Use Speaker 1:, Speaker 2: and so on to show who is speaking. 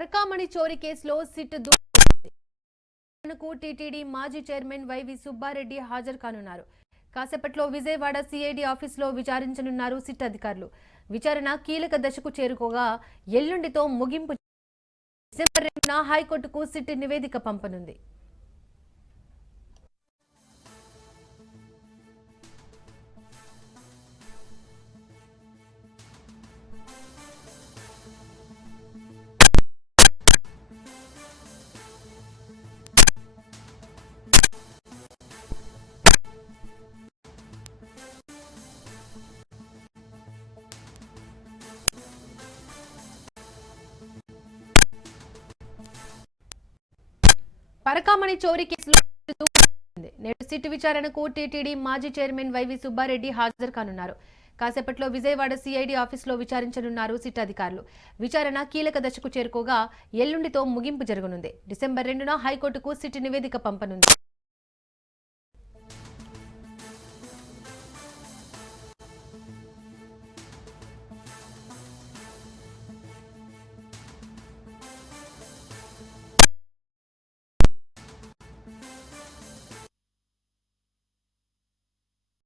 Speaker 1: పరకామణి చోరీ కేసులో సిట్కు టీటీడీ మాజీ చైర్మన్ వైవి సుబ్బారెడ్డి హాజరు కానున్నారు. కాసేపట్లో విజయవాడ సిఐడి ఆఫీసులో విచారించనున్నారు సిట్ అధికారులు. విచారణ కీలక దశకు చేరుకోగా ఎల్లుండితో ముగింపు డిసెంబర్ రెండున హైకోర్టుకు సిట్ నివేదిక పంపనుంది. పరకామణి చోరీ కేసులో నేడు సిట్ విచారణకు టీటీడీ మాజీ చైర్మన్ వైవి సుబ్బారెడ్డి హాజరు కానున్నారు. కాసేపట్లో విజయవాడ సిఐడి ఆఫీసులో విచారించనున్నారు సిట్ అధికారులు. విచారణ కీలక దశకు చేరుకోగా ఎల్లుండితో ముగింపు జరగనుంది. డిసెంబర్ రెండున హైకోర్టుకు సిట్ నివేదిక పంపనుంది.